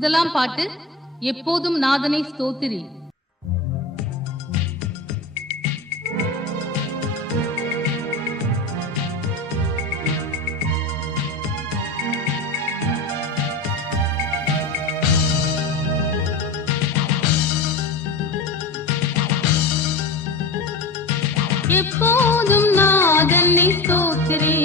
முதலாம் பாட்டு, எப்போதும் நாதனை ஸ்தோத்திரி. எப்போதும் நாதனை ஸ்தோத்திரி,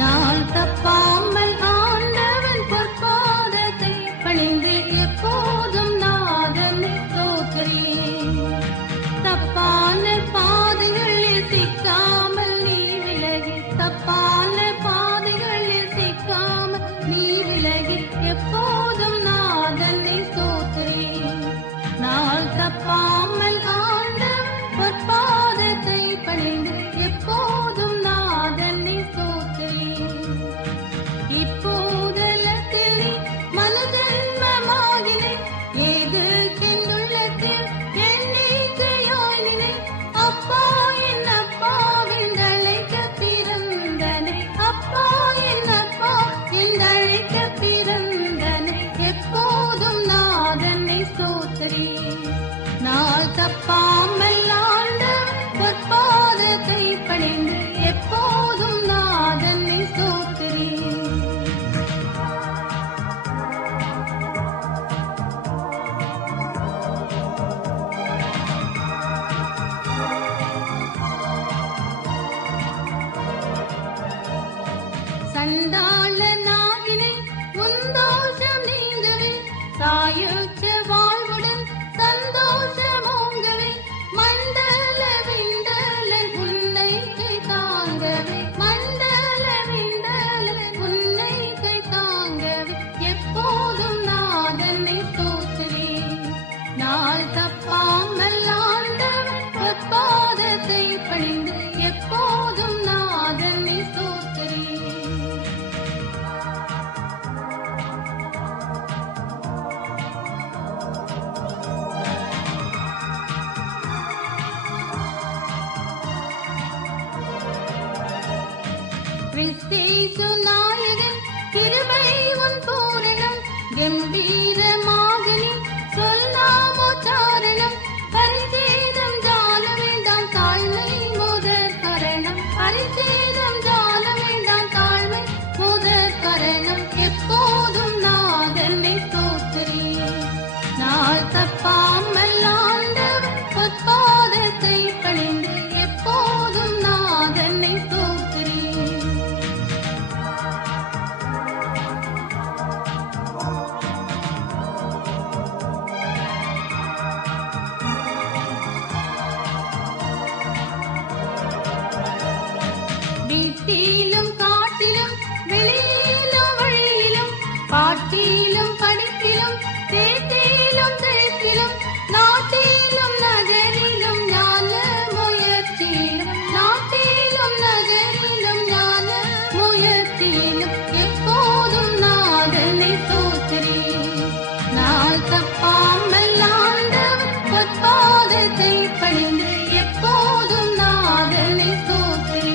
நாள் தப்பாமல் ஆண்டவன் பொற்பாதத்தை பணிந்து எப்போதும் நாதனை ஸ்தோத்திரி. தப்பான பாதைகளில் சிக்காமல் நீ விலகி, தப்பான பாதைகளில் சிக்காமல் நீ விலகி எப்போதும் நாதனை ஸ்தோத்திரி. நாள் தப்பாமல் ஆண்டவன் பொற்பாதத்தை பணிந்து எப்போதும் நாதனை ஸ்தோத்திரி. இப்போதலத்தில் நீ மனஜன்மமாகினை, ஏதுக்கென்றுள்ளத்தில் எண்ணிக்கையாய் நினை. அப்பா என் அப்பா என்றழைக்க பிறந்தனை, அப்பா என் அப்பா என்றழைக்க பிறந்தனை எப்போதும் நாதனை ஸ்தோத்திரி. நாள் தப்பாமல் பொற்பாதத்தை பணிந்து எப்போதும் நாதனை ஸ்தோத்திரி. சண்டாள நாகினை உந்தோஷம் நீங்கவே, சாயுச்ச வாழ்வுடன் சந்தோஷமோங்கவே, மண்டல விண்டல உன்னை கை தாங்கவே, மண்டல விண்டல உன்னை கை தாங்கவே எப்போதும் நாதனை ஸ்தோத்திரி. நாள் தப்பாமல் ஆண்டவன் பொற்பாதத்தை பணிந்து எப்போதும் நாதனை ஸ்தோத்திரி. கிறிஸ்தேசு நாயகன் கிருபை உன் பூரணம், கம்பீரமாக நீ சொல்லாமோச்சாரணம். பரிச்சேதம் ஜால வேண்டாம் தாழ்மை முதற் கரணம், பரிச்சேதம் ஜால வேண்டாம் தாழ்மை முதற் கரணம் எப்போதும் நாதனை ஸ்தோத்திரி. நாள் தப்பாமல் ஆண்டவன் பொற்பாதத்தை பணிந்து எப்போதும் நாதனை ஸ்தோத்திரி. வீட்டிலும் காட்டிலும் வெளியிலும் வழியிலும், பாட்டிலும் படிப்பிலும் தேட்டிலும் தெழுத்திலும், நாட்டிலும் நகரிலும் ஞான முயற்சியிலும், நாட்டிலும் நகரிலும் ஞான முயற்சியிலும் எப்போதும் நாதனை ஸ்தோத்திரி. நாள் தப்பாமல் ஆண்டவன் பொற்பாதத்தை பணிந்து எப்போதும் நாதனை ஸ்தோத்திரி.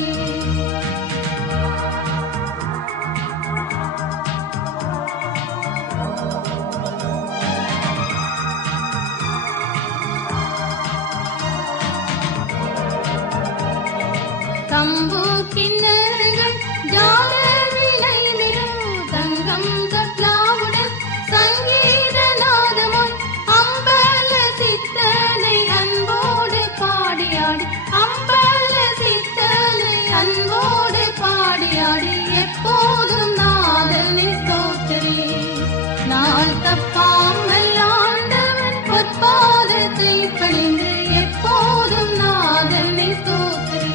கம்பு கிண்ணங்கள் ஜால விலை மிரும், தங்கம் தப்லாவுடன் சங்கீத நாதமும், அம்பல சித்தனை அன்போடு பாடியாடி, அம்பல சித்தனை அன்போடு பாடியாடி எப்போதும் நாதனை ஸ்தோத்திரி. நாள் தப்பாமல் ஆண்டவன் பொற்பாதத்தை பணிந்து எப்போதும் நாதனை ஸ்தோத்திரி.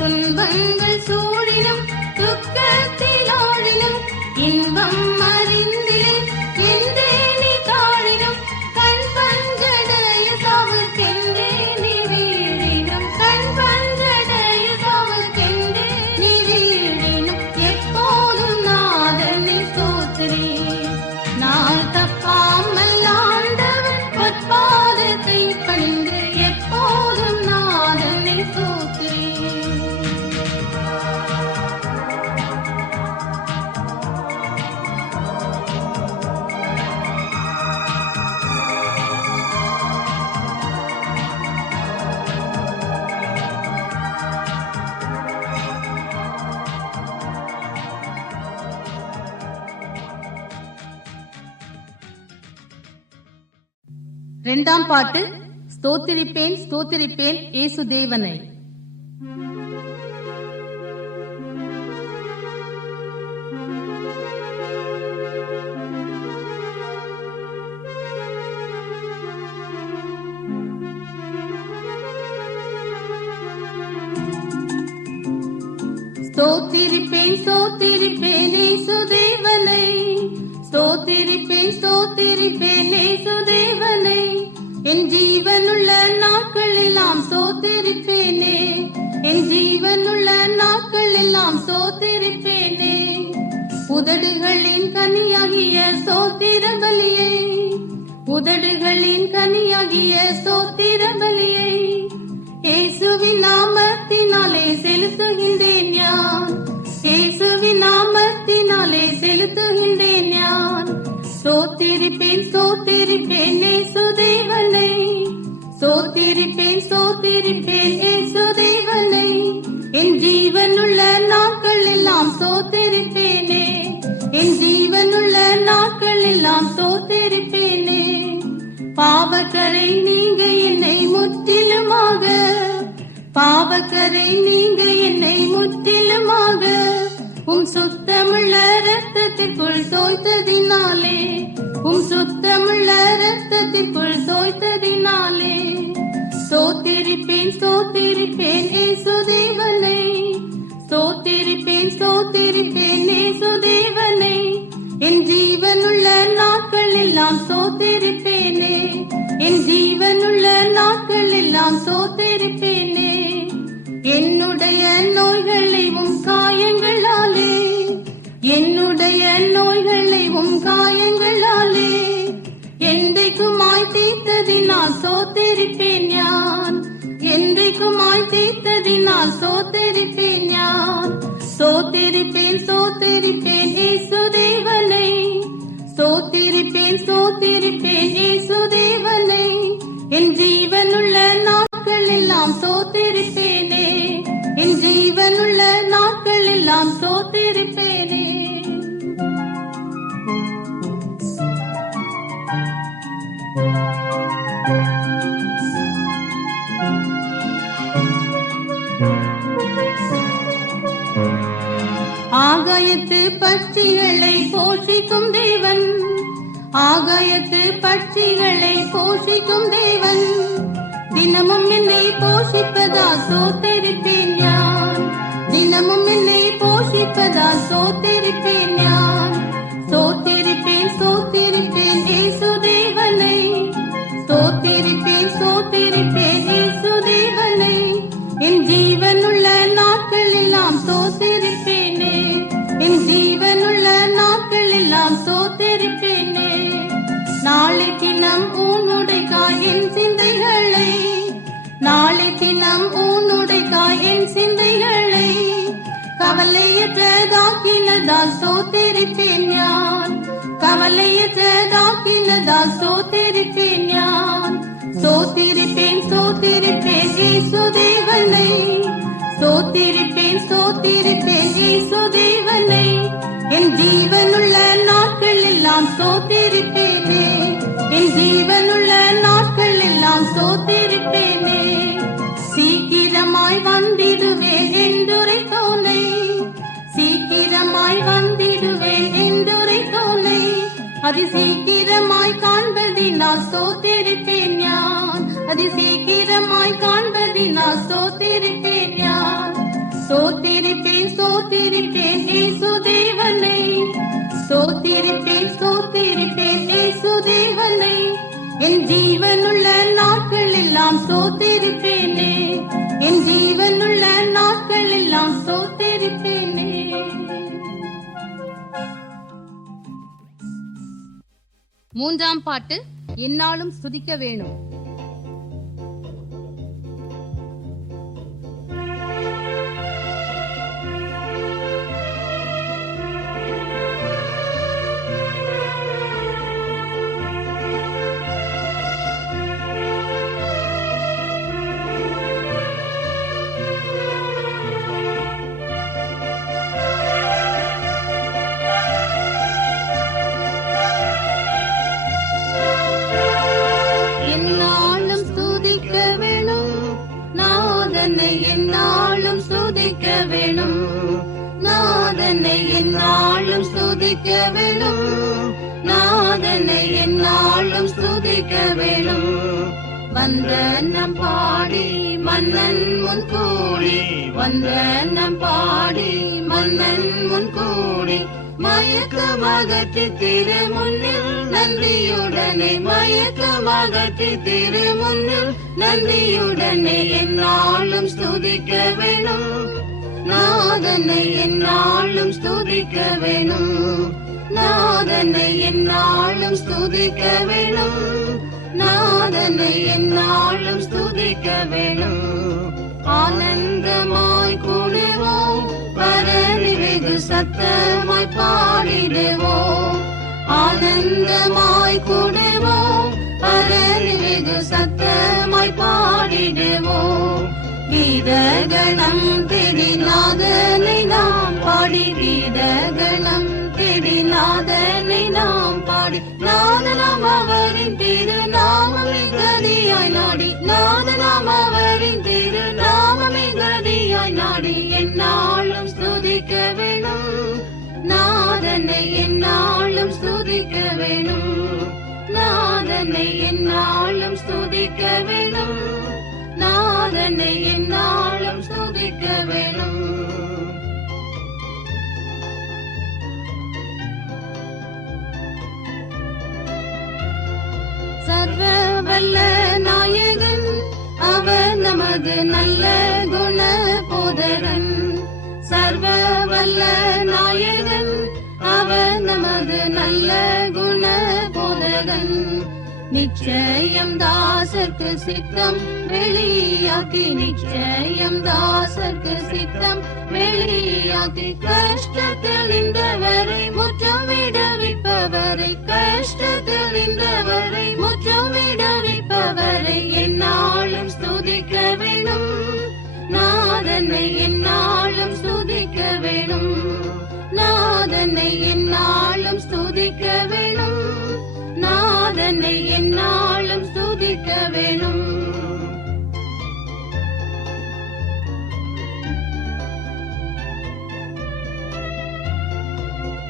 துன்பங்கள் சூழிலும் துக்கத்தில் ஆழிலும், இன்பம் அறிந்திலும் என்றே நீ காணிலும், கண் பஞ்சடைய சாவுக்கென்றே நீ வீழினும், கண் பஞ்சடைய சாவுக்கென்றே நீ வீழினும் எப்போதும் நாதனை ஸ்தோத்திரி. நாள் தப்பாமல் இரண்டாம் பாட்டு, ஸ்தோத்திரிப்பேன் ஸ்தோத்திரிப்பேன் இயேசு தேவனை. ஸ்தோத்திரிப்பேன் ஸ்தோத்திரிப்பேன் இயேசு தேவனை, ஸ்தோத்திரிப்பேன் ஸ்தோத்திரிப்பேன் இயேசு தேவனை. என் ஜீவனுள்ள நாட்கள் எல்லாம் ஸ்தோத்திரிப்பேனே, என் ஜீவனுள்ள நாட்கள் எல்லாம் ஸ்தோத்திரிப்பேனே. உதடுகளின் கனியாகிய ஸ்தோத்திர பலியை, உதடுகளின் கனியாகிய ஸ்தோத்திர பலியை இயேசுவின் நாமத்தினாலே செலுத்துகின்றேன் யான், இயேசுவின் நாமத்தினாலே செலுத்துகின்றேன் யான். ஸ்தோத்திரிப்பேன் ஸ்தோத்திரிப்பேன் இயேசு தேவனை, ஸ்தோத்திரிப்பேன் ஸ்தோத்திரிப்பேன் இயேசு தேவனை. என் ஜீவனுள்ள நாட்கள் எல்லாம் ஸ்தோத்திரிப்பேனே, என் ஜீவனுள்ள நாட்கள் எல்லாம் ஸ்தோத்திரிப்பேனே. பாவக்கரை நீங்க என்னை முற்றிலுமாக, பாவக்கரை நீங்க என்னை முற்றிலுமாக சுத்தமுள்ள ரத்தத்திற்குள் தோய்த்ததினாலே, சுத்தமுள்ள ரத்தத்திற்குள் தோய்த்ததினாலே. ஸ்தோத்திரிப்பேன் ஸ்தோத்திரிப்பேன் இயேசு தேவனை, ஸ்தோத்திரிப்பேன் ஸ்தோத்திரிப்பேன் இயேசு தேவனை. என் ஜீவனுள்ள நாட்கள் எல்லாம் ஸ்தோத்திரிப்பேனே, என் ஜீவனுள்ள நாட்கள் எல்லாம் ஸ்தோத்திரிப்பேனே. என்னுடைய நோய்களை காயங்களாலே, என்னுடைய நோய்களை காயங்களாலே என்றைக்குமாய் தீர்த்ததினால் ஸ்தோத்திரிப்பேன் யான், என்றைக்குமாய் தீர்த்ததினால் ஸ்தோத்திரிப்பேன் யான். ஸ்தோத்திரிப்பேன் ஸ்தோத்திரிப்பேன் இயேசு தேவனை, ஸ்தோத்திரிப்பேன் ஸ்தோத்திரிப்பேன் இயேசு தேவனை. என் ஜீவனுள்ள நாட்கள் எல்லாம் ஸ்தோத்திரிப்பேனே, என் ஜீவனுள்ள நாட்கள் எல்லாம் ஸ்தோத்திரிப்பேனே. ஆகாயத்து பட்சிகளை போஷிக்கும் தேவன், ஆகாயத்து பட்சிகளை போஷிக்கும் தேவன். தினமும் என்னை போஷிப்பதா ஸ்தோத்திரிப்பேன் யான், தினமும் என்னை போஷிப்பதா ஸ்தோத்திரிப்பேன் யான். ஸ்தோத்திரிப்பேன் ஸ்தோத்திரிப்பேன் இயேசு தேவனை, ஸ்தோத்திரிப்பேன் ஸ்தோத்திரிப்பேன் இயேசு தேவனை. என் ஜீவனுள்ள நாட்கள் எல்லாம் ஸ்தோத்திரிப்பேனே, என் ஜீவனுள்ள நாட்கள் எல்லாம் ஸ்தோத்திரிப்பேனே. நாளை தினம் உன்னுடைக்காய் என் சிந்தைகளை, நாளை தினம் உன்னுடைக்காய் என் சிந்தைகளை கவலையற்றதாக்கினதால் ஸ்தோத்திரிப்பேன் யான், கவலையற்றதாக்கினதால் ஸ்தோத்திரிப்பேன் யான். ஸ்தோத்திரிப்பேன் ஸ்தோத்திரிப்பேன் இயேசு தேவனை, ஸ்தோத்திரிப்பேன் ஸ்தோத்திரிப்பேன் இயேசு தேவனை. என் ஜீவனுள்ள நாட்கள் எல்லாம் ஸ்தோத்திரிப்பேனே, என் ஜீவனுள்ள நாட்கள் எல்லாம் ஸ்தோத்திரிப்பேனே. சீக்கிரமாய் வந்திடுவேன் என்றுரைத்தோனை, சீக்கிரமாய் வந்திடுவேன் என்றுரைத்தோனை. அதி சீக்கிரமாய் காண்பதினால் ஸ்தோத்திரிப்பேன் யான், அதி சீக்கிரமாய் காண்பதினால் ஸ்தோத்திரிப்பேன் யான். ஸ்தோத்திரிப்பேன் ஸ்தோத்திரிப்பேன் இயேசு தேவனை, ஸ்தோத்திரிப்பேன் ஸ்தோத்திரிப்பேன் இயேசு தேவனை. என் ஜீவனுள்ள நாட்கள் எல்லாம் ஸ்தோத்திரிப்பேனே, என் ஜீவனுள்ள நாட்கள் எல்லாம் ஸ்தோத்திரிப்பேனே. மூன்றாம் பாட்டு, என்னாலும் ஸ்துதிக்க வேணும். நாதனை எந்நாளும் ஸ்துதிக்க வேணும், நாதனை எந்நாளும் ஸ்துதிக்க வேணும், நாதனை எந்நாளும் ஸ்துதிக்க வேணும். வந்தனம் பாடி மன்னன் முன் கூடி, வந்தனம் பாடி மன்னன் முன் கூடி, மயக்கமகற்றி திரு முன்னில் நன்றியுடனே, மயக்கமகற்றி திரு முன்னில் நன்றியுடனே எந்நாளும் ஸ்துதிக்க வேணும், நாதனை எந்நாளும் ஸ்துதிக்க வேணும், நாதனை எந்நாளும் ஸ்துதிக்க வேணும், நாதனை எந்நாளும் ஸ்துதிக்க வேணும். ஆனந்தமாய் கூடுவோம், பரணி வெகு சத்தமாய் பாடிடுவோம், ஆனந்தமாய் கூடுவோம், பரணி வெகு சத்தமாய் பாடிடுவோம். கீதகணம் தேடி நாதனை நாம் பாடி, கீதகணம் தேடி நாதனை நாம் பாடி, நாதனாம் அவரின் திருநாமமே கதியாய் நாடி, நாதனாம் அவரின் திருநாமமே கதியாய் நாடி எந்நாளும் ஸ்துதிக்க வேணும், நாதனை எந்நாளும் ஸ்துதிக்க வேணும், நாதனை எந்நாளும் ஸ்துதிக்க வேணும், நாதனை எந்நாளும் ஸ்துதிக்க வேணும். சர்வ வல்ல நாயகன் அவர் நமது நல்ல குண போதரன், சர்வ வல்ல நாயகன் அவர் நமது நல்ல குண போதரன். நிச்சயம் தாசர்க்கு சித்தம் வெளியாக்கி, நிச்சயம் தாசர்க்கு சித்தம் வெளியாக்கி, கஷ்டத்தில் இந்தவரை முற்றம் விடுவிப்பவரை, கஷ்டத்தில் இந்தவரை முற்றம் விடுவிப்பவரை எந்நாளும் ஸ்துதிக்க வேணும், நாதனை எந்நாளும் ஸ்துதிக்க வேணும், நாதனை எந்நாளும் ஸ்துதிக்க வேணும், நாதனை எந்நாளும் ஸ்துதிக்க வேணும்.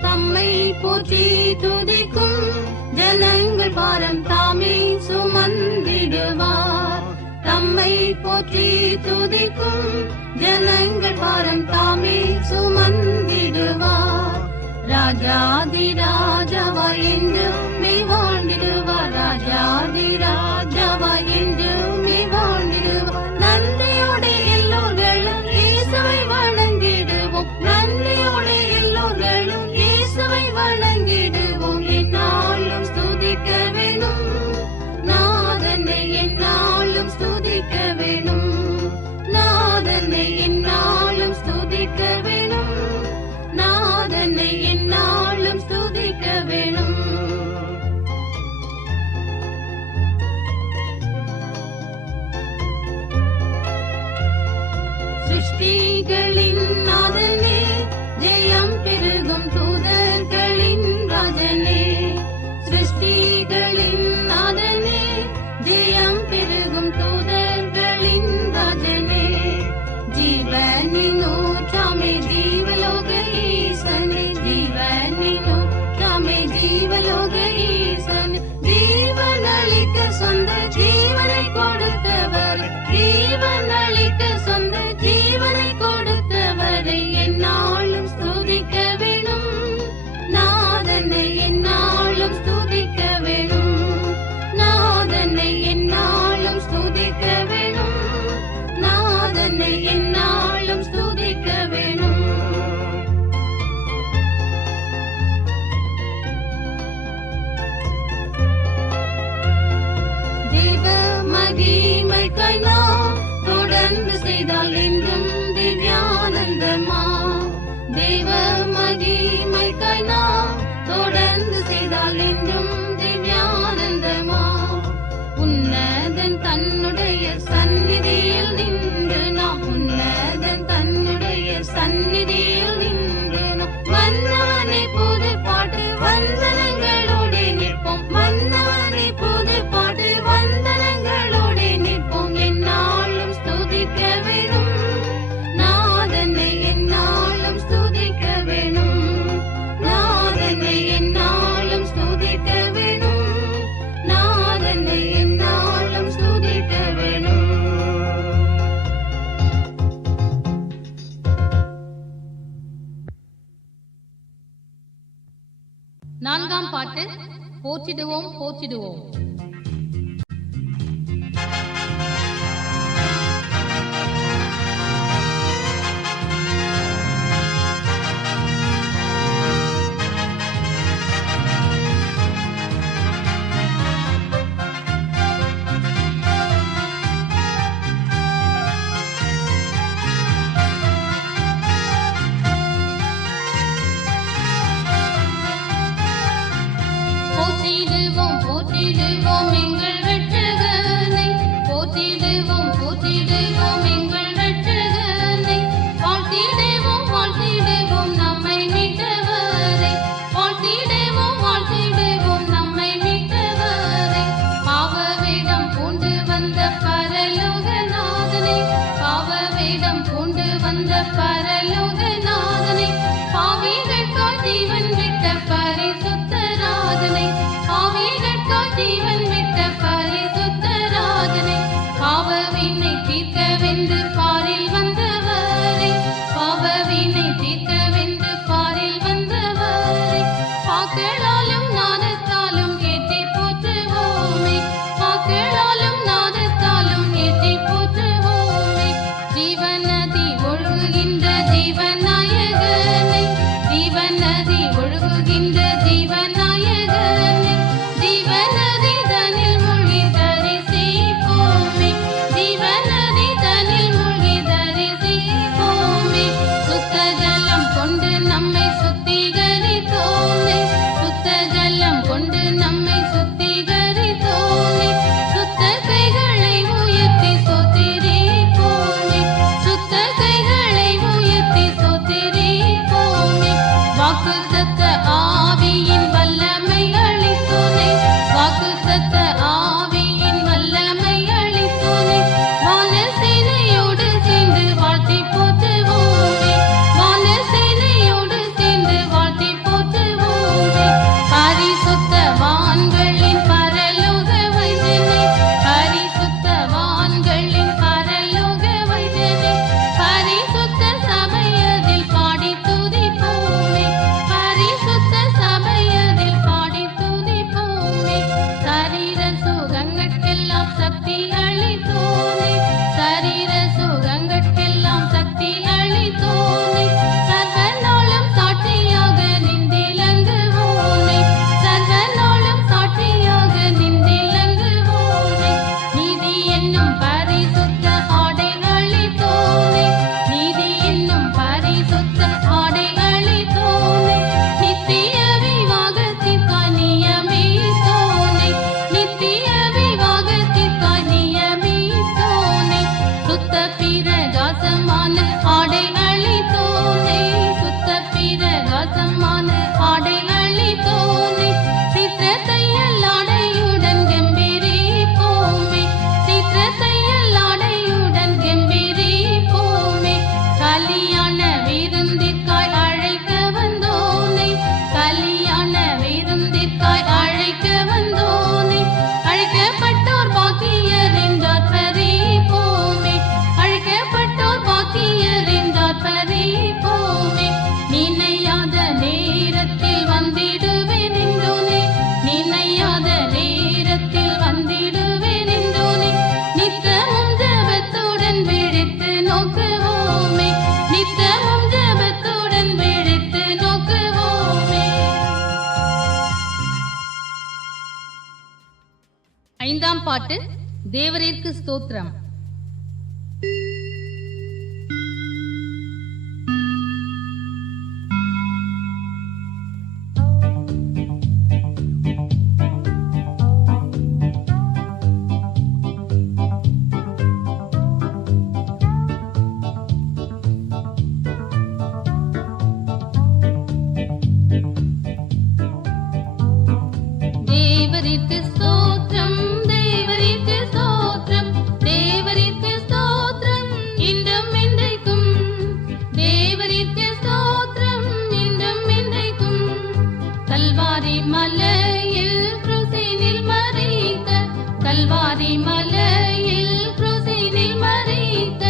தம்மை போற்றி துதிக்கும் ஜனங்கள் பாரம் தாமே சுமந்திடுவார், தம்மை போற்றி துதிக்கும் ஜனங்கள் பாரம் தாமே சுமந்திடுவார். ராஜாதி ராஜாவாய் என்றுமே வாழ்ந்திடுவார், ராஜாதி ராஜாவாய் என்றுமே வாழ்ந்திடுவார். நன்றியோடு எல்லோர்களும் இயேசுவை வணங்கிடுவோம், நன்றியோடு எல்லோர்களும் இயேசுவை வணங்கிடுவோம். எந்நாளும் ஸ்துதிக்க வேணும், நாதனை எந்நாளும் ஸ்துதிக்க வேணும், நாதனை எந்நாளும் ஸ்துதிக்க வேணும், நாதனை எந்நாளும் ஸ்துதிக்க வேணும். சிருஷ்டிகளின் நாதனே, ஜெயம் பெருகும் தூதர்களின் ராஜனே, சிருஷ்டிகளின் நாதனே, ஜெயம் பெருகும் தூதர்களின் ராஜனே, ஜீவனின் ஊற்றாமே ஜீவலோக ஈசனே, ஜீவனின் ஊற்றாமே ஜீவலோக ஈசனே, ஜீவனளிக்க சொந்த ஜீவனை கொடுத்தவர், ஜீவனளிக்க சொந்த ஜீவனை கொடுத்தவரை எந்நாளும் ஸ்துதிக்க வேணும், நாதனை எந்நாளும் ஸ்துதிக்க வேணும், நாதனை எந்நாளும் ஸ்துதிக்க வேணும், நாதனை எந்நாளும் ஸ்துதிக்க வேணும். தேவ மகிமைக்காய் நாம் தொடர்ந்து செய்தால் என்றும் திவ்யானந்தமா, தேவ மகிமைக்காய் நாம் தொடர்ந்து செய்தால் என்றும் திவ்யானந்தமா. உன்னதன் தன்னுடைய சந்நிதியில் நின்று நாம், உன்னதன் தன்னுடைய சந்நிதியில் நின்று நாம் வந்தவனை புது பாட்டு வந்தனங்களோடு நிற்போம், வந்தவனை புது பாட்டு வந்தனங்களோடு நிற்போம். எந்நாளும் ஸ்துதிக்க வேண்டும், நான்காம் பாட்டு போற்றிடுவோம் போற்றிடுவோம். போற்றிடுவோம் போற்றிடுவோம் எங்கள் ரட்சகனை, போற்றிடுவோம் போற்றிடுவோம் எங்கள் ரட்சகனை, வாழ்த்திடுவோம் வாழ்த்திடுவோம் நம்மை மீட்டவரை, வாழ்த்திடுவோம் வாழ்த்திடுவோம் நம்மை மீட்டவரை. பாவவேடம் பூண்டு வந்த பரலோகநாதனை, பாவவேடம் பூண்டு வந்த பரலோகநாதனை, பாவிகளுக்காய் ஜீவன் விட்ட பரிசுத்தராஜனை, பாவிகளுக்காய் ஜீவன் விட்ட பரிசுத்தராஜனை, பாவவினை தீர்க்கவென்று பாரில் வந்தவரை, பாவவினை தீர்க்கவென்று பாரில் வந்தவரை, பாக்களாலும் நாதத்தாலும் ஏற்றி போற்றுவோமே, பாக்களாலும் நாதத்தாலும் ஏற்றி போற்றுவோமே. ஜீவநதி ஒழுகுகின்ற ஜீவநாயகனை, ஜீவநதி ஒழுகுகின்ற ஜீவநாயகனை, ஜீவநதி தனில் மூழ்கி தரிசிப்போமே, ஜீவநதி தனில் மூழ்கி தரிசிப்போமே. சுத்த ஜலம் கொண்டு நம்மை சுத்திகரித்தோமே, சுத்த ஜலம் கொண்டு நம்மை சுத்திகரித்தோமே. சுத்த கைகளை உயர்த்தி ஸ்தோத்திரிப்போமே, சுத்த கைகளை உயர்த்தி ஸ்தோத்திரிப்போமே. வாக்குத்தத்த ஆவியின் வல்லமை அளித்தோனே, வாக்குத்தத்த ஆவியின் வல்லமை அளித்தோனே. வானசேனையோடு சேர்ந்து வாழ்த்தி போற்றுவோமே, வானசேனையோடு சேர்ந்து வாழ்த்தி போற்றுவோமே. பரிசுத்தவான்களின் பரலோக வைத்தியனை, பரிசுத்தவான்களின் பரலோக வைத்தியனை, பரிசுத்த சபையதில் பாடி துதிப்போமே, பரிசுத்த சபையதில் பாடி துதிப்போமே. சரீர சுகங்கட்கெல்லாம் சக்தி அளித்தோனே, சரீர சுகங்கட்கெல்லாம் சக்தி அளித்தோனே. சர்வநாளும் சாட்சியாக நின்றிலங்குவோனே, சர்வநாளும் சாட்சியாக நின்றிலங்குவோனே. நீதி என்னும் பரிசுத்த ஆடை அளித்தோனே, நீதி என்னும் பரிசுத்த ஆடை அளித்தோனே. நித்திய விவாகத்திற்காய் நியமித்தோனே, நித்திய விவாகத்திற்காய் நியமித்தோனே. சுத்த பிரகாசமான ஆடை அளித்தோனே, சுத்த பிரகாசமான ஆடை அளித்தோனே. சித்திரத்தையல் ஆடையுடன் கெம்பீரிப்போமே, சித்திரத்தையல் ஆடையுடன் கெம்பீரிப்போமே. கலியாண விருந்திற்காய் அழைக்க வந்தோனே, கலியாண விருந்திற்காய் அழைக்க வந்தோனே. அழைக்கப்பட்டோர் பாக்கியர் என்றார் பரிபோமே, அழைக்கப்பட்டோர் பாக்கியர் என்றார் பரிபோமே. நினையாத நேரத்தில் வந்திடுவேன் என்றோனே, நினையாத நேரத்தில் வந்திடுவேன் என்றோனே. நித்தமும் ஜெபத்துடன் விழித்து நோக்குவோமே, நித்தமும் ஜெபத்துடன் விழித்து நோக்குவோமே. ஐந்தாம் பாட்டு தேவரீர்க்கு ஸ்தோத்திரம். தேவரீர்க்கு ஸ்தோத்திரம், தேவரீர்க்கு ஸ்தோத்திரம், தேவரீர்க்கு ஸ்தோத்திரம் இன்றும் என்றைக்கும், தேவரீர்க்கு ஸ்தோத்திரம் இன்றும் என்றைக்கும். கல்வாரி மலையில் கிருசினில் மரித்த, கல்வாரி மலையில் கிருசினில் மரித்த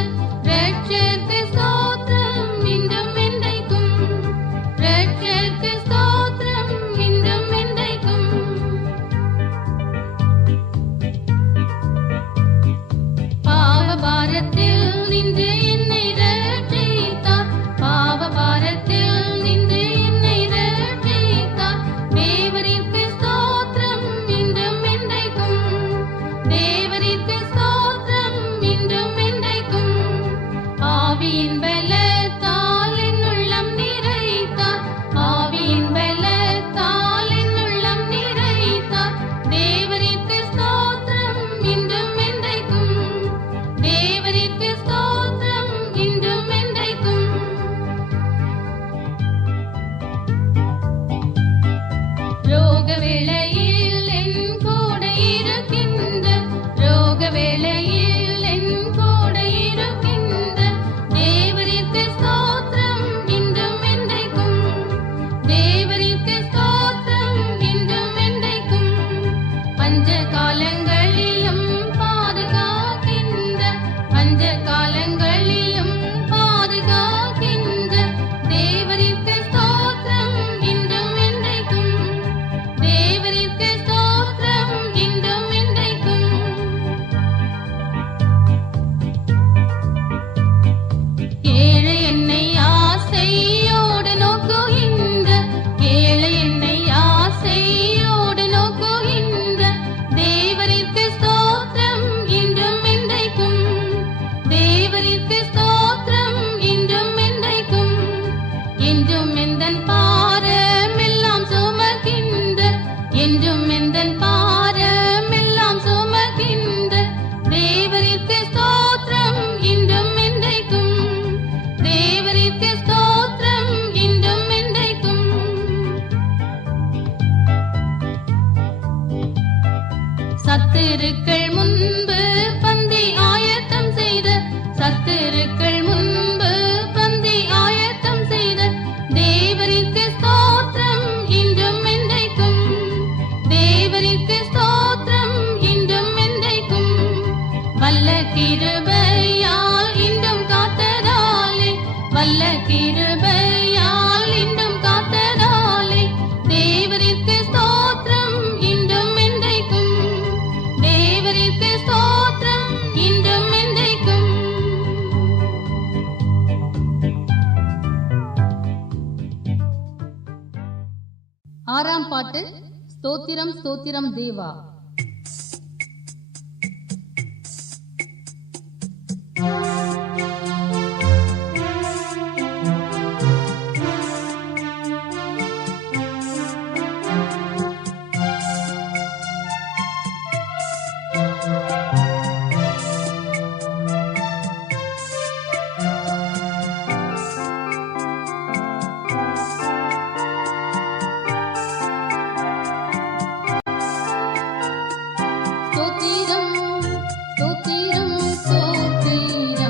இரட்சகருக்கு ஸ்தோத்திரம் இன்றும் என்றைக்கும், இரட்சகருக்கு ஸ்தோத்திரம் இன்றும் பாரத்தில் நின்று என்னை ரட்சித்தார். பாவ பாரத்தில் நின்று என்னை ரட்சித்தார். தேவரிற்கு ஸ்தோத்திரம் இன்றும் என்றைக்கும். தேவரிற்கு ஸ்தோத்திரம் இன்றும் என்றைக்கும். ஆவியின் பலத்தால் என் உள்ளம் நிறைத்தார். ஆவியின் பலத்தால் என் உள்ளம் நிறைத்தார். தேவரிற்கு ஸ்தோத்திரம் இன்றும் என்றைக்கும். தேவரிற்கு ஸ்தோத்திரம் இன்றும் என்றைக்கும். ரோக வேளையில் என் கூட இருக்கின்ற, ரோக வேளையில் என் கூட இருக்கின்ற தேவரிற்கு ஸ்தோத்திரம் இன்றும் என்றைக்கும். தேவரிற்கு ஸ்தோத்திரம் இன்றும் என்றைக்கும். பஞ்ச காலங்களிலும் பாதுகாக்கின்ற, பஞ்ச காலங்களிலும் பாதுகாக்கின்ற தேவரிற்கு ஸ்தோத்திரம் இன்றும் என்றைக்கும். தேவரிற்கு ஸ்தோத்திரம் இன்றும் என்றைக்கும். ஏழை என்னை ஆசையோடு நோக்குகின்ற, ஏழை என்னை ஆசையோடு நோக்குகின்ற தேவரிற்கு ஸ்தோத்திரம் இன்றும் என்றைக்கும். தேவரிற்கு ஸ்தோத்திரம் இன்றும் என்றைக்கும். என்றும் எந்தன் பாரமெல்லாம் சுமக்கின்ற, என்றும் எந்தன் பாரமெல்லாம் சுமக்கின்ற தேவரிற்கு ஸ்தோத்திரம் இன்றும் என்றைக்கும். தேவரிற்கு ஸ்தோத்திரம் இன்றும் என்றைக்கும். சத்துருக்கள் முன்பு பந்தி ஆயத்தம் செய்த, சத்துருக்கள் முன்பு பந்தி ஆயத்தம் செய்த தேவரிற்கு ஸ்தோத்திரம் இன்றும் என்றைக்கும். தேவரிற்கு ஸ்தோத்திரம் இன்றும் என்றைக்கும். வல்ல கிருபையால் இன்றும் காத்ததாலே, வல்ல கிருபையால் இன்றும் காத்ததாலே தேவரிற்கு ஸ்தோத்திரம் இன்றும் என்றைக்கும். தேவரிற்கு ஸ்தோத்திரம் இன்றும் என்றைக்கும். ஆறாம் பாட்டு. ஸ்தோத்திரம் ஸ்தோத்திரம் தேவா. ஸ்தோத்திரம் ஸ்தோத்திரம் ஸ்தோத்திரம்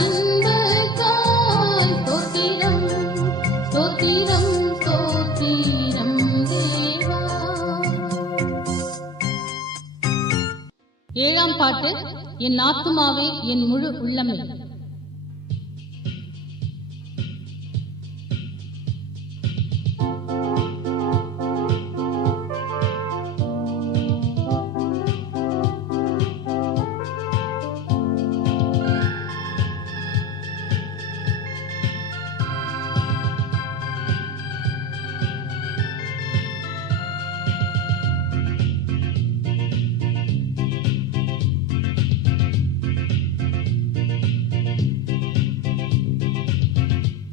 அன்புக்காய் ஸ்தோத்திரம் ஸ்தோத்திரம் ஸ்தோத்திரம் தேவா. ஏழாம் பாட்டு. என் ஆத்துமாவே என் முழு உள்ளமே.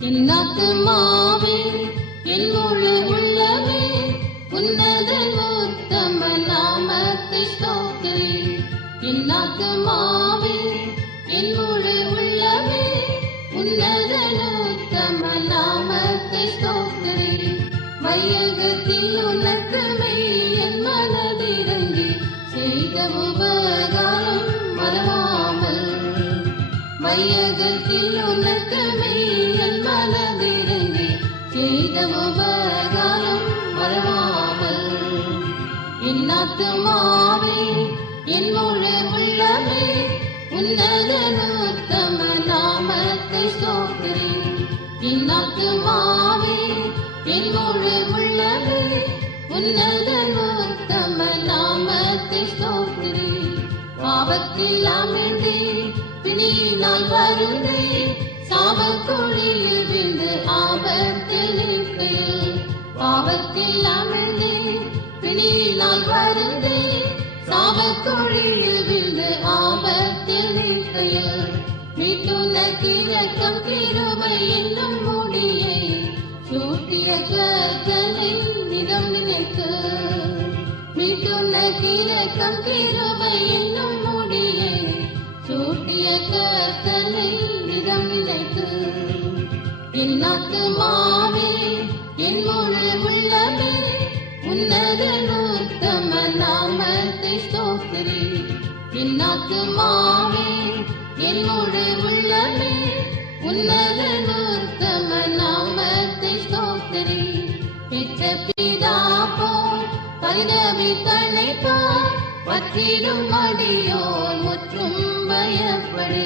என் ஆத்துமாவே என் முழு உள்ளமே உன்னதன் உத்தம நாமத்தை ஸ்தோத்திரி. என் ஆத்துமாவே என் முழு உள்ளமே உன்னதன் உத்தம நாமத்தை ஸ்தோத்திரி. வையகத்தில் உனக்கு என் மனதிறங்கி செய்த உபகாரம் மறவாமல். வையகத்தில் உனக்கு என் மனதிறங்கி செய்த உபகாரம் மறவாமல். என் ஆத்துமாவே என் முழு உள்ளமே உன்னதன் உத்தம நாமத்தை ஸ்தோத்திரி. என் ஆத்துமாவே என் முழு உள்ளமே உன்னதன் உத்தம நாமத்தை ஸ்தோத்திரி. பாவத்தில் அமிழ்ந்தே பிணியினால் வருந்தே சாபக்குழியில் விழுந்து ஆபத்தில் நிற்கையில். பாவத்தில் அமிழ்ந்தே பிணியினால் வருந்தே சாபக்குழியில் விழுந்து ஆபத்தில் நிற்கையில். மீட்டுனக்கு இரக்கம் கிருபை என்னும் முடியை சூட்டிய கர்த்தனின் நிதம் நினைத்து. மீட்டுனக்கு இரக்கம் கிருபை என்னும் முடியை சூட்டிய கர்த்தனை நிதம் நினைத்து. என் ஆத்துமாவே என் முழு உள்ளமே உன்னதன் உத்தம நாமத்தை ஸ்தோத்திரி. என் ஆத்துமாவே என் முழு உள்ளமே உன்னதன் உத்தம நாமத்தை ஸ்தோத்திரி. பெற்ற பிதா போல் பரிதபித்தனை போல் பற்றிடும் அடியோர் முற்றும் பயப்படு.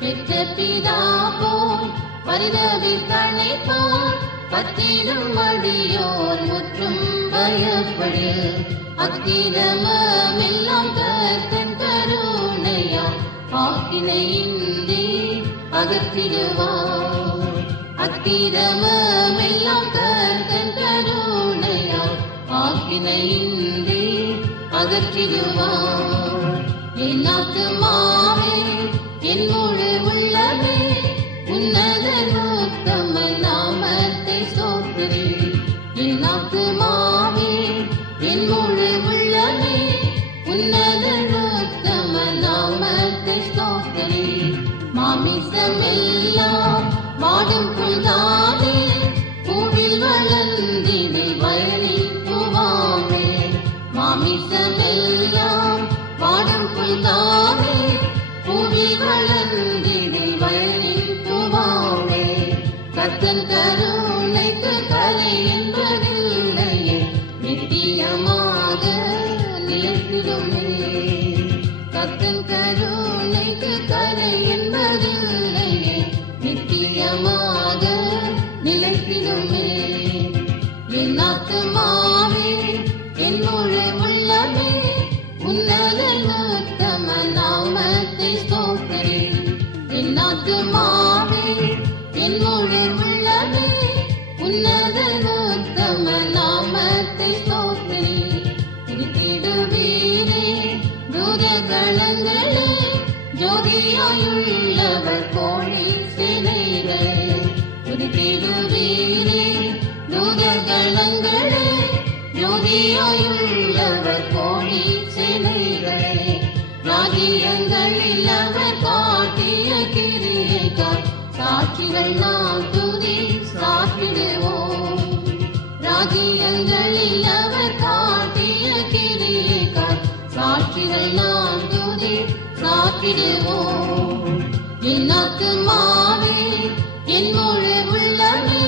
பெற்ற பிதா போல் பரிதபித்தனை போல் பற்றிடும் அடியோர் முற்றும் பயப்படு. அக்கிரமெல்லாம் கர்த்தன் கருணையால் ஆக்கினையின்றி அகற்றிடுவார். அக்கிரமெல்லாம் கர்த்தன் கருணையால் ஆக்கினையின்றி அகற்றிடுவார். என் ஆத்துமாவே என் முழு உள்ளமே உன்னதன் உத்தம நாமத்தை ஸ்தோத்திரி. என் ஆத்துமாவே என் முழு உள்ளமே உன்னதன் உத்தம நாமத்தை ஸ்தோத்திரி. மாமிசமெல்லாம் வாடும் புல்தானே பூவில் வளர்ந்திடு வயலில் பூவாமே. மாமிசமெல்லாம் வாடும் புல்தானே பூவில் வளர்ந்திடு வயலில் பூவாமே. கர்த்தன் கருணைக்கு கரை என்பதில்லையே நித்தியமாக நிலைத்திடுமே. கர்த்தன் கருணைக்கு கரை என்பதில்லையே நித்தியமாக நிலைத்திடுமே. என் ஆத்துமாவே என் முழு உள்ளமே உன்னதன் உத்தம நாமத்தை ஸ்தோத்திரி. என் ஆத்துமாவே என் முழு உள்ளமே உன்னதன் உத்தம நாமத்தை ஸ்தோத்திரி. திருத்திடுவீரே தூதகளங்களே ஜோதியாயுள்ளவர் கோழி சேனைகள். திருத்திடுவீரே தூதகளங்களே ஜோதியாயுள்ளவர் கோழி சேனைகளே. ராஜ்யங்களில் அவர் காட்டிய கிரியைக்காய் சாட்சிகள் நாம் துதி சாற்றிடுவோம். ராஜ்யங்களில் அவர் காட்டிய கிரியைக்காய் சாட்சிகள் நாம் துதி சாற்றிடுவோம். என் ஆத்துமாவே என் முழு உள்ளமே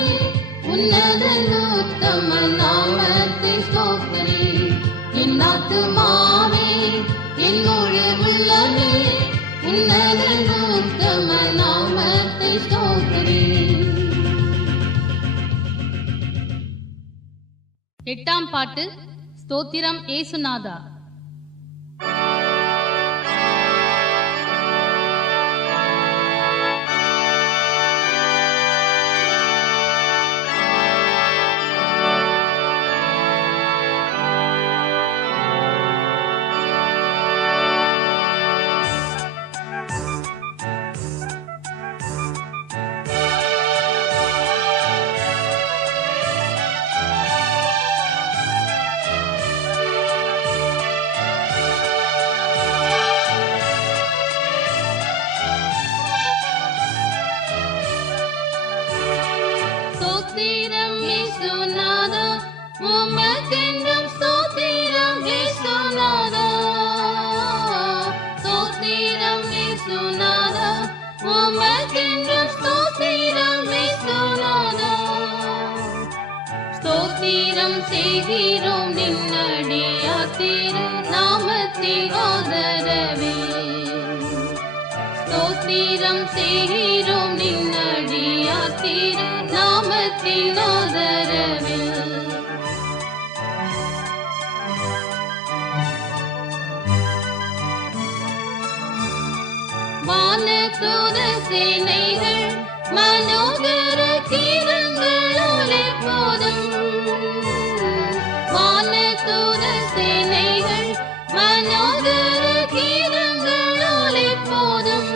உன்னதன் உத்தம நாமத்தை ஸ்தோத்திரி. என் ஆத்துமாவே என் முழு உள்ளமே உன்னதன் உத்தம நாமத்தை ஸ்தோத்திரி. 8ஆம் பாட்டு. ஸ்தோத்திரம் ஏசுநாதா. ஸ்தோத்திரம் இயேசுநாதா, உமக்கென்றும் ஸ்தோத்திரம் இயேசுநாதா. ஸ்தோத்திரம் இயேசுநாதா, உமக்கென்றும் ஸ்தோத்திரம் இயேசுநாதா. ஸ்தோத்திரம் செய்கிறோம் நின்னடியார் திரு நாமத்தின் ஆதரவில். ஸ்தோத்திரம் செய்கிறோம் நின்னடியார் திரு நாமத்தின் ஆதரவில். வானதூத சேனைகள் மனோகர கீதங்களோடு போதும். வானதூத சேனைகள் மனோகர கீதங்களோடு போதும்.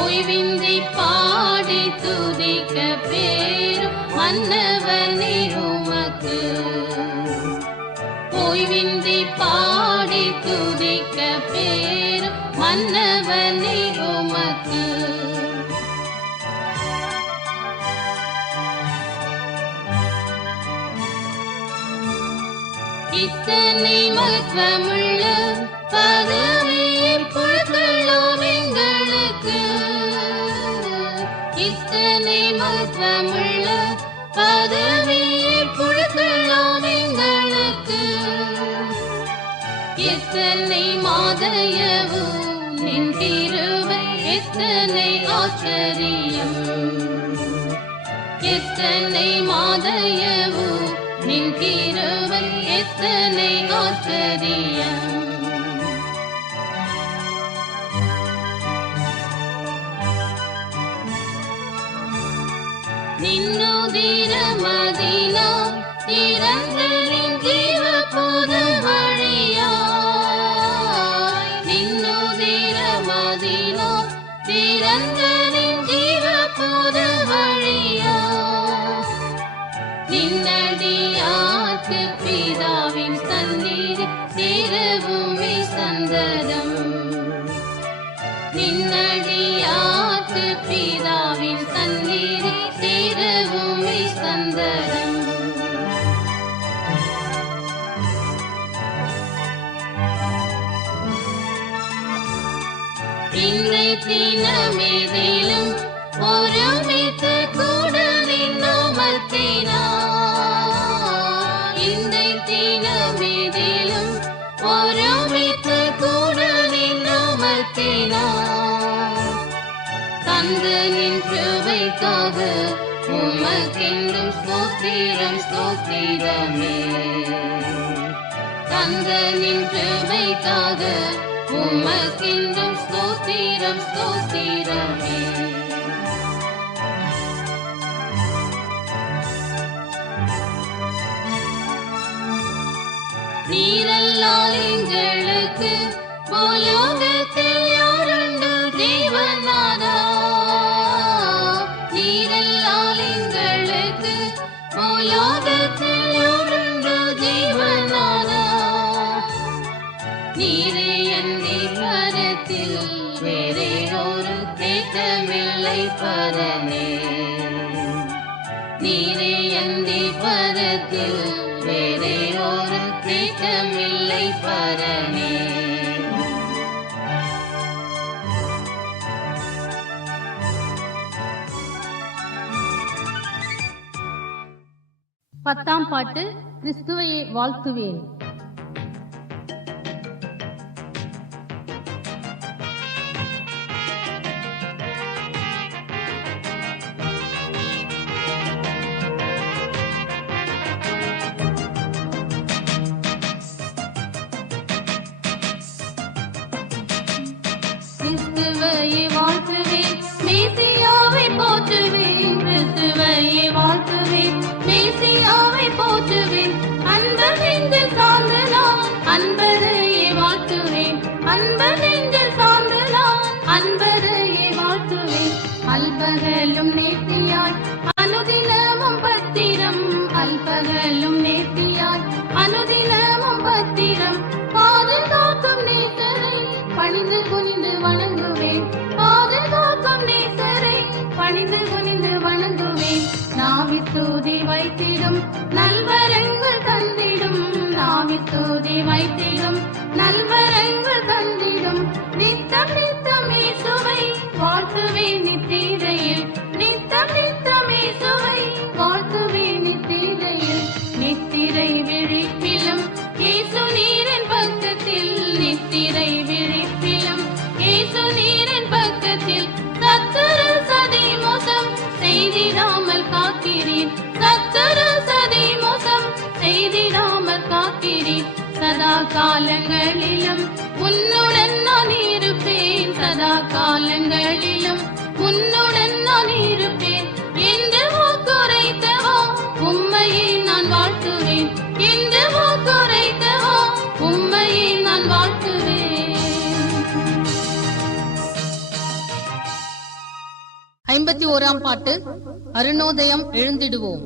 ஓய்வின்றி பாடி துதிக்க பேரும் மன்னவனே உமக்கு. ஓய்வின்றி பாடி துதிக்க பேரும் மன்னவனே உமக்கு. இத்தனை மகத்துவமுள்ள பதவியை புகழலாம் எங்களுக்கு. இத்தனை மகத்துவமுள்ள பதவியை புகழலாம் எங்களுக்கு. எத்தனை மாதயவு நின் கிருபை எத்தனை ஆச்சரியம். எத்தனை மாதயவு நின் கிருபை எத்தனை ஆச்சரியம். நின்னுதிர மதினா திறந்தனின் ஜீவ போத வழியாய். நின்னுதிர மதினா திறந்தனின் ஜீவ போத வழியாய். நின்னடியார்க்கு பிதாவின் சந்நிதி சேரவுமே சந்ததம். நின்னடியார்க்கு பிதாவின் சந்நிதி சேரவுமே சந்ததம். இன்றை தினமேதிலும் ஒருமித்து கூட நின் நாமத்தினார். இன்றை தினமேதிலும் ஒருமித்து கூட நின் நாமத்தினார். தந்து நின் கிருபைக்காக உமக்கென்றும் ஸ்தோத்திரம் ஸ்தோத்திரமே. தந்து நின் கிருபைக்காக உமக்கென்றும் ஸ்தோத்திரம் ஸ்தோத்திரமே. நீரல்லால் எங்களுக்கு பூலோகத்தில் யாருண்டு தேவநாதா. நீரல்லால் எங்களுக்கு பூலோகத்தில் யாருண்டு தேவநாதா. நீரே என்னை பரத்தில் வேறே ஒரு தேட்டமில்லை பரனே. நீரே என்னை பரத்தில் வேறே ஒரு தேட்டமில்லை பரனே. 10ஆம் பாட்டு கிறிஸ்துவை வாழ்த்துவேன். கிறிஸ்துவையே வாழ்த்துவேன், மேசியாவை போற்றுவேன். கிறிஸ்துவையே வாழ்த்துவேன், மேசியாவை போற்றுவேன். அன்பர் நெஞ்சில் சார்ந்து நான் அன்பரையே வாழ்த்துவேன். அன்பர் நெஞ்சில் சார்ந்து நான் அன்பரையே வாழ்த்துவேன். அல்பகலும் நேர்த்தியாய் அனுதினமும் பத்திரம். அல்பகலும் நேர்த்தியாய் அனுதினமும் பத்திரம். பாதுகாக்கும் நேசரை பணிந்து குனிந்து வணங்குவேன். பாதுகாக்கும் நேசரை பணிந்து குனிந்து வணங்குவேன். நாவி தூதி வைத்திடும் நல்வரங்கள் தந்திடும். நாவி தூதி வைத்திடும் நல்வரங்கள் தந்திடும். நித்தம் நித்தம் இயேசுவை வாழ்த்துவேன் நித்திரையில். நித்தம் நித்தம் இயேசுவை வாழ்த்துவேன் நித்திரையில். நித்திரை விழிப்பிலும் இயேசு நீரின் பக்கத்தில். நித்திரை விழிப்பிலும் இயேசு நீரின் பக்கத்தில். சத்துரு சதி மோசம் செய்திடாமல் காக்கிறீர். சத்துரு சதி மோசம் செய்திடாமல் காக்கிறீர். சதா காலங்களிலும் உன்னுடன் நான் இருப்பேன். சதா காலங்களிலும் உன்னுடன் நான் இருப்பேன். என்று வாக்குரைத்தவோ உம்மையே நான் வாழ்த்துவேன். என்று வாக்குரைத்தவோ உம்மையே நான் வாழ்த்துவேன். 51ஆம் பாட்டு அருணோதயம் எழுந்திடுவோம்.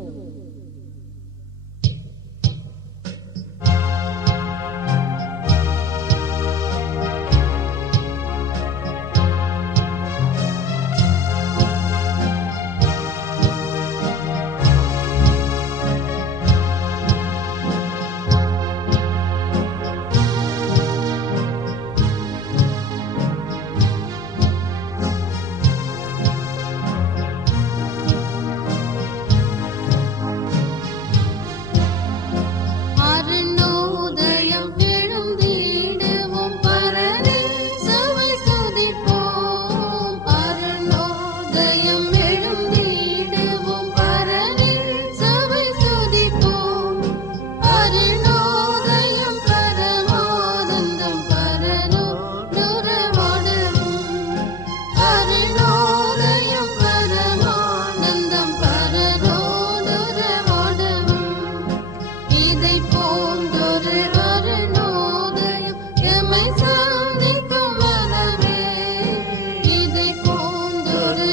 இதை போன்றொரு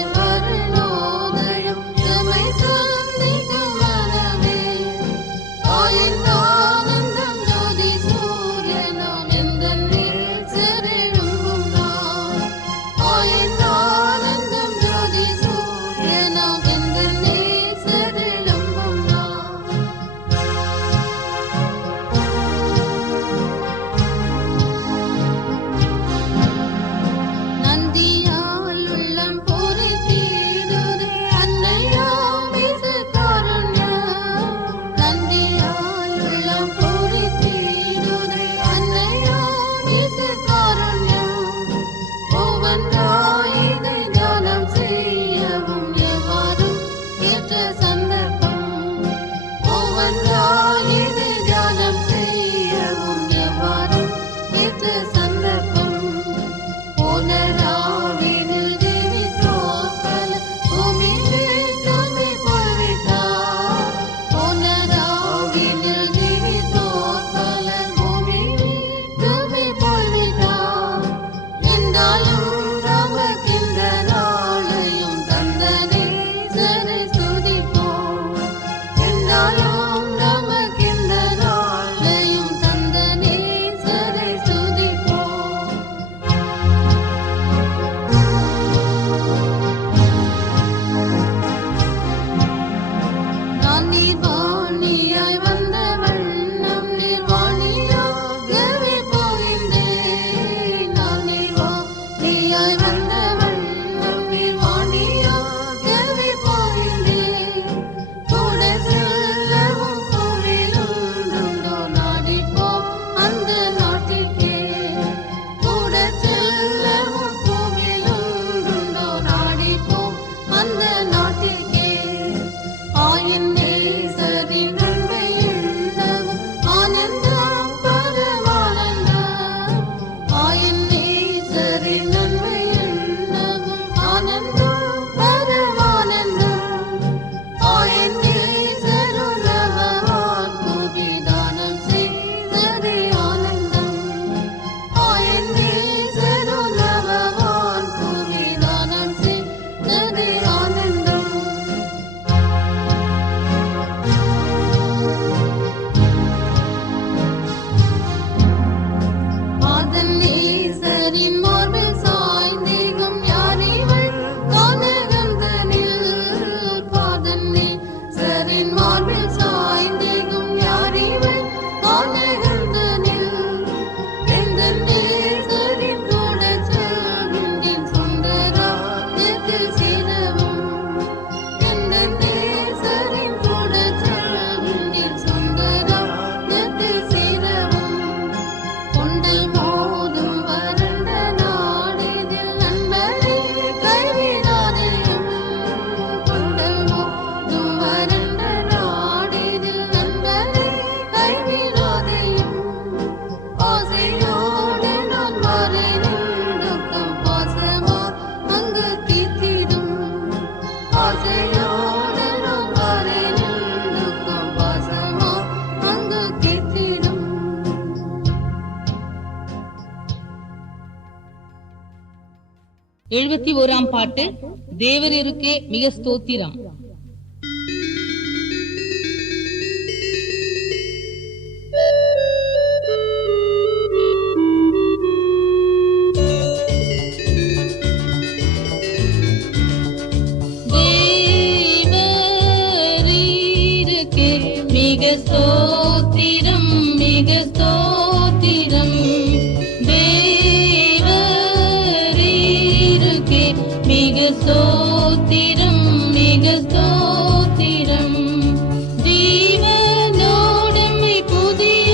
இந்த நாட்டிற்கே ஆயன் நேசரின் நன்மை எண்ணவும் ஆனந்தம் பரமானந்தம் ஆயன் நேசரின் நன்மை எண்ணவும் ஆனந்தம் பரமானந்தம் ஆயன் நேசருள்ளவன் புவிதானம் செய்ததே ஆனந்தம் ஆயன் நேசருள்ளவன் புவிதானம் செய்ததே ஆனந்தம் மாதன் நேசரின் மார்பில் சாய்ந்தேகும் யாரிவள் கானகந்தனில் பாதன் நேசரின் மார்பில் சாய்ந்தேகும் யாரிவள் கானகந்தனில் எந்தன் நேசரின் கூட செல்கின்றேன் சொந்த ராஜ்யத்தில் சேரவும் எந்தன் நேசரின் கூட செல்கின்றேன் சொந்த ராஜ்யத்தில் சேரவும் கொண்டல் மோதும் வறண்ட நாடிதில் நண்பனை கைவிடாதேயும் கொண்டல் மோதும் வறண்ட நாடிதில் நண்பனை கைவிடாதேயும் ஆசையோடு நான் மறைந்துக்கம் பாசமா அங்கு தீர்த்திடும் ஆசையோடு நான் மறைந்துக்கம் பாசமா அங்கு தீர்த்திடும் 71ஆம் பாட்டு தேவரீருக்கே மிக ஸ்தோத்திரம். தேவரீருக்கே மிக ஸ்தோத்திரம் மிக ஸ்தோத்திரம் தேவரீருக்கே மிக ஸ்தோத்திரம் மிக ஸ்தோத்திரம் ஜீவனோடமை புதிய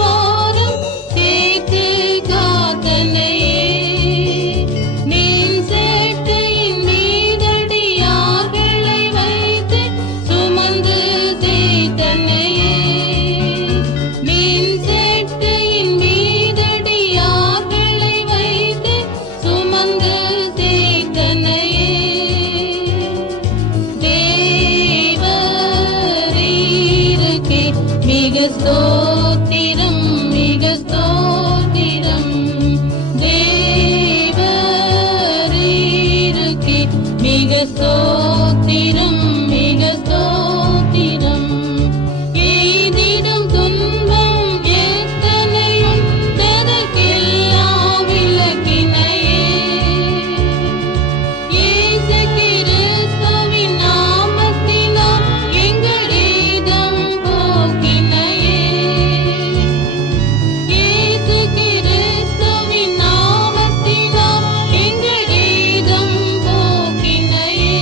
வாரம் கேட்டு காத்தனையே நீன் சேட்டையின் மீதடியார்களை வைத்து சுமந்து தேய்த்தனையே நீன் சேட்டையின் மீதடியார்களை வைத்து சுமந்து தேய்த்தனையே தேவரீருக்கே மிக ஸ்தோத்திரம் மிக ஸ்தோத்திரம் தேவரீருக்கே மிக ஸ்தோத்திரம் மிக ஸ்தோத்திரம் எய்திடும் துன்பம் எத்தனையுண்டதற்கெல்லாம் விலக்கினையே இயேசு கிறிஸ்துவின் நாமத்தினால் எங்கள் ஏதம் போக்கினையே இயேசு கிறிஸ்துவின் நாமத்தினால் எங்கள் ஏதம் போக்கினையே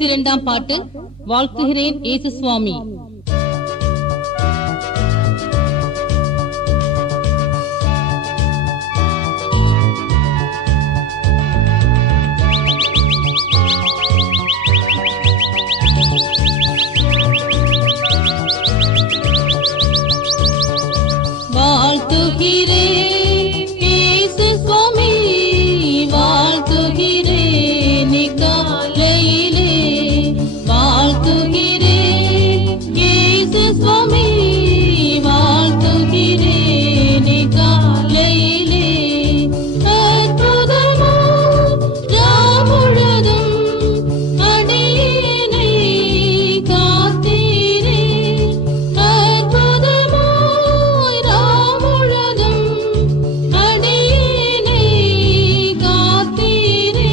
62ஆம் பாட்டு. வாழ்த்துகிறேன் இயேசு சுவாமி. வாழ்த்துகிறேன் இயேசு சுவாமி, வாழ்த்துகிறேன் காலையிலே, வாழ்த்துகிறேன் இயேசு சுவாமி, வாழ்த்துகிறேன் காலையிலே. அற்புதமாய் யாமுழுதும் அடியேனை காத்தீரே, அற்புதமாய் ராமுழுதும் அடியேனை காத்தீரே.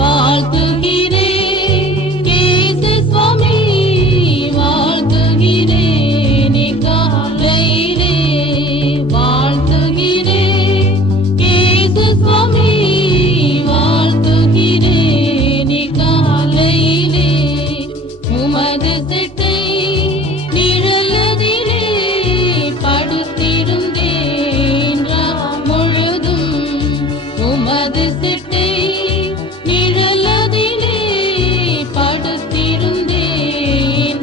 வாழ்த்துகிறேன் இயேசு சுவாமி, வாழ்த்துகிறேன் காலையிலே, வாழ்த்துகிறேன் இயேசு சுவாமி, வாழ்த்துகிறேன் காலையிலே. உமது செட்டை நிழலதிலே படுத்திருந்தேன் முழுதும், உமது செட்டை நிழலதிலே படுத்திருந்தேன்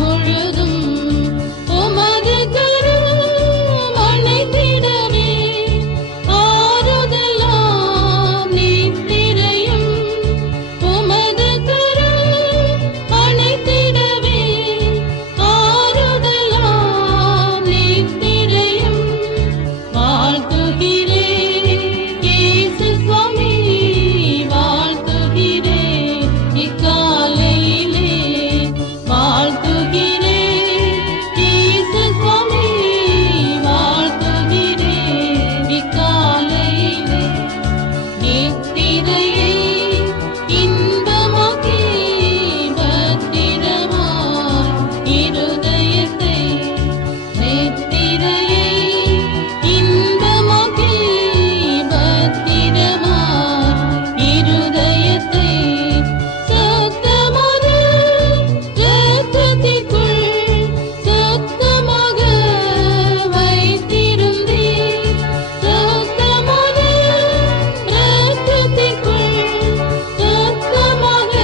முழுதும். உமது கரம் அணைத்திடவே ஆறுதலாம் நித்திரையும், உமது கரம் அணைத்திடவே ஆறுதலாம் நித்திரையும். வாழ்த்துகிறேன் இயேசு சுவாமி, வாழ்த்துகிறேன் இக்காலையிலே, வாழ்த்துகிறேன் இயேசு சுவாமி, வாழ்த்துகிறேன் இக்காலையிலே. நித்திரையை இன்பமாக்கி பத்திரமாய் இருதயத்தை, நித்திரையை இன்பமாக்கி பத்திரமாய் இருதயத்தை, சத்தமான இரத்தத்திற்குள் சத்தமாக வைத்திருந்தீர், சத்தமான இரத்தத்திற்குள் சத்தமாக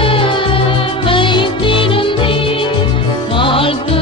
வைத்திருந்தீர். வாழ்த்து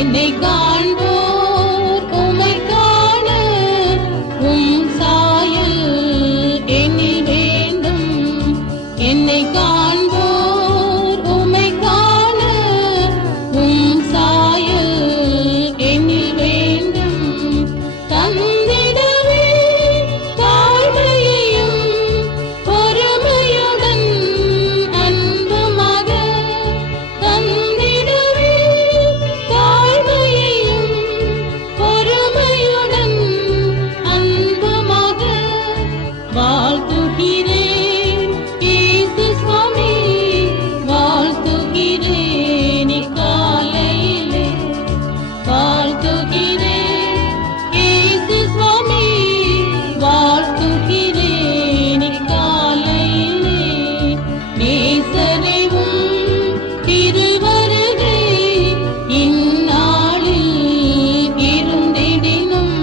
என்னை காண்போர் உம்மை காண உம் சாயல் என்னில் வேண்டும். என்னை காண்போர் உம்மை காண உம் சாயல் என்னில் வேண்டும். தந்திடவே தாழ்மையையும் பொறுமையுடன் அன்புமாக. தந்திடவே தாழ்மையையும் பொறுமையுடன் அன்புமாக. வாழ்த்துகிறேன் இயேசு சுவாமி, வாழ்த்துகிறேன் இக்காலையிலே. வாழ்த்துகிறேன் இயேசு சுவாமி, வாழ்த்துகிறேன் இக்காலையிலே. நேசரேவும் திருவருகை இந்நாளில் இருந்திடினும்.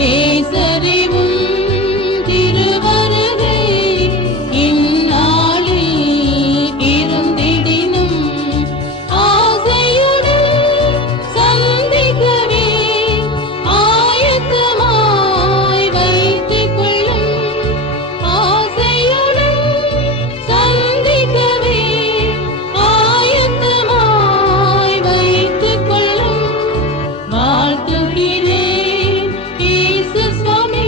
நேசரேவும் திருவருகை இந்நாளில் இருந்திடினும். ஆசையுடன் சந்திக்கவே ஆயத்தமாய் வைத்துக் கொள்ளும். ஆசையுடன் சந்திக்கவே ஆயத்தமாய் வைத்துக் கொள்ளும். வாழ்த்துகிறேன் இயேசு சுவாமி,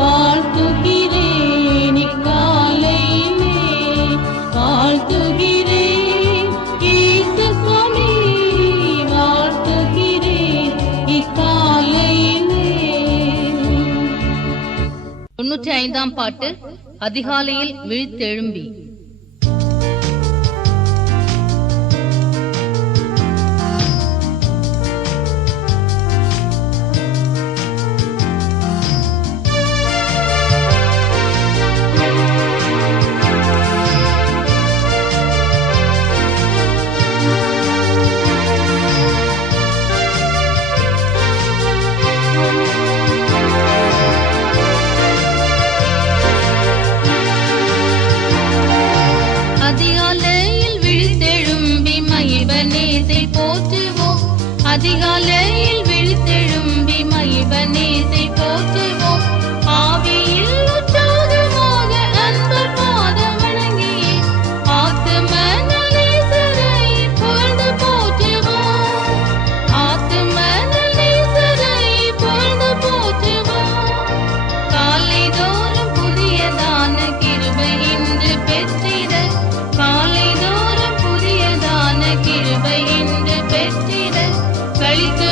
வாழ்த்துகிறேன் இக்காலையிலே. வாழ்த்துகிறேன் இயேசு சுவாமி, வாழ்த்துகிறேன் இக்காலையிலே. 95ஆம் பாட்டு. அதிகாலையில் விழித்தெழும்பி. அதிகாலையில் விழித்தெழும்பி மகிழ்வனேசை போற்றுவோம். அதிகாலையில் விழித்தெழும்பி மகிழ்வனேசை போற்றுவோம். ஆவியில் உற்சாகமாக அன்பர் பாதம் வணங்கியே ஆத்தும நேசரை புகழ்ந்து போற்றுவோம். ஆத்தும நேசரை புகழ்ந்து போற்றுவோம். காலைதோறும் புதியதான கிருபை இன்று பெற்றிட. காலைதோறும் புதியதான கிருபை இன்று பெற்றிட. கழித்து